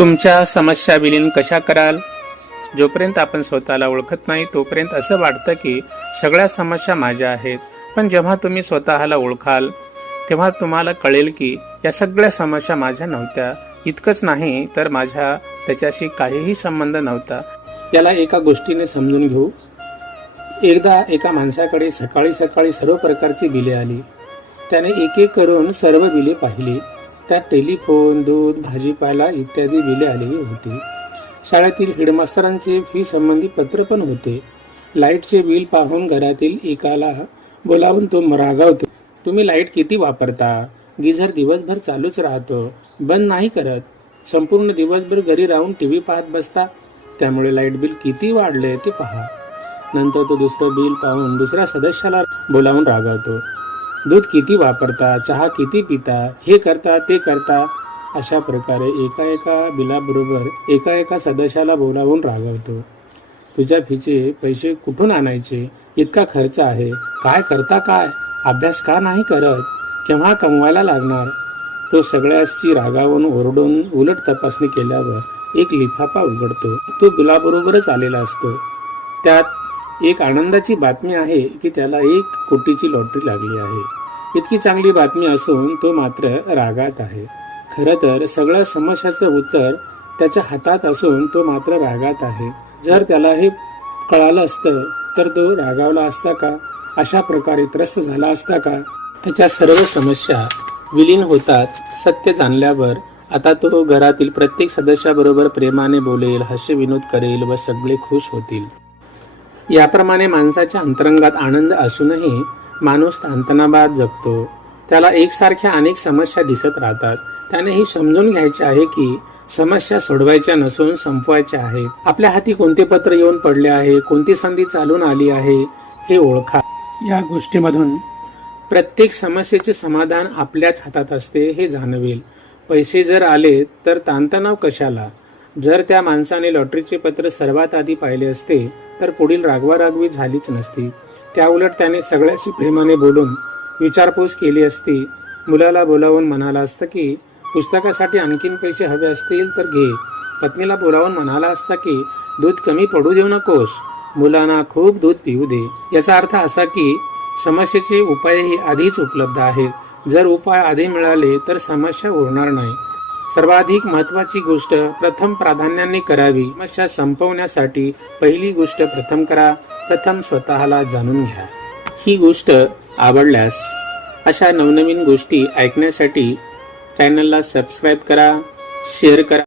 तुमच्या समस्या विलीन कशा कराल? जोपर्यंत आपण स्वतःला ओळखत नाही तोपर्यंत असं वाटतं की सगळ्या समस्या माझ्या आहेत. पण जेव्हा तुम्ही स्वतःला ओळखाल तेव्हा तुम्हाला कळेल की या सगळ्या समस्या माझ्या नव्हत्या. इतकंच नाही तर माझ्या त्याच्याशी काहीही संबंध नव्हता. याला एका गोष्टीने समजून घेऊ. एकदा एका माणसाकडे सकाळी सकाळी सर्व प्रकारची बिले आली. त्याने एक एक करून सर्व बिले पाहिली. त्यात टेलिफोन दूध भाजीपाला इत्यादी बिले आलेली होती. शाळेतील हेडमास्तरांचे फी संबंधी पत्र पण होते. लाईटचे बिल पाहून घरातील एकाला बोलावून तो रागावतो तुम्ही लाइट किती वापरता? गिझर दिवसभर चालूच राहतो. बंद नाही करत. संपूर्ण दिवसभर घरी राहून टी व्ही पाहत बसता. त्यामुळे लाइट बिल किती वाढले ते पहा. नंतर तो दुसरं बिल पाहून दुसऱ्या सदस्याला बोलावून रागावतो दूध किती वापरता चहा किती पिता हे करता ते करता अशा प्रकारे एका एका बिलाबरोबर एका एका सदस्याला बोलावून रागवतो. तुझ्या फीचे पैसे कुठून आणायचे? इतका खर्च आहे. काय करता काय? अभ्यास का नाही करत? केव्हा कमवायला लागणार? तो सगळ्याची रागावून ओरडून उलट तपासणी केल्यावर एक लिफाफा उघडतो. तो बिलाबरोबरच आलेला असतो. त्यात एक आनंदाची बातमी आहे की त्याला एक कोटीची लॉटरी लागली आहे. इतकी चांगली बातमी असून तो मात्र रागात आहे. खरं तर सगळ्या समस्याचं उत्तर त्याच्या हातात असून तो मात्र रागात आहे. जर त्याला हे कळालं असतं तर तो रागावला असता का? अशा प्रकारे त्रस्त झाला असता का? त्याच्या सर्व समस्या विलीन होतात सत्य जाणल्यावर. आता तो घरातील प्रत्येक सदस्याबरोबर प्रेमाने बोलेल हास्य विनोद करेल व सगळे खुश होतील. याप्रमाणे माणसाच्या अंतरंगात आनंद असूनही माणूस ताणतणावात जगतो. त्याला एकसारख्या अनेक समस्या दिसत राहतात. त्याने ही समजून घ्यायचे आहे की समस्या सोडवायच्या नसून संपवायच्या आहेत. आपल्या हाती कोणते पत्र येऊन पडले आहे? कोणती संधी चालून आली आहे? हे ओळखा. या गोष्टीमधून प्रत्येक समस्येचे समाधान आपल्याच हातात असते हे जाणवेल. पैसे जर आले तर ताणतणाव कशाला? जर त्या माणसाने लॉटरीचे पत्र सर्वात आधी पाहिले असते तर पुढील रागवारागवी झालीच नसती. त्याउलट त्याने सगळ्याशी प्रेमाने बोलून विचारपूस केली असती. मुलाला बोलावून म्हणाला असतं की पुस्तकासाठी आणखीन पैसे हवे असतील तर घे. पत्नीला बोलावून म्हणाला असता की दूध कमी पडू देऊ नकोस. मुलांना खूप दूध पिऊ दे. याचा अर्थ असा की समस्येचे उपायही आधीच उपलब्ध आहेत. जर उपाय आधी मिळाले तर समस्या उरणार नाही. सर्वाधिक महत्वाची गोष्ट प्रथम प्राधान्याने करावी समस्या संपवण्यासाठी पहिली गोष्ट प्रथम करा प्रथम स्वतःला जाणून घ्या. ही गोष्ट आवडल्यास अशा नवनवीन गोष्टी ऐकण्यासाठी चॅनलला सबस्क्राईब करा शेअर करा.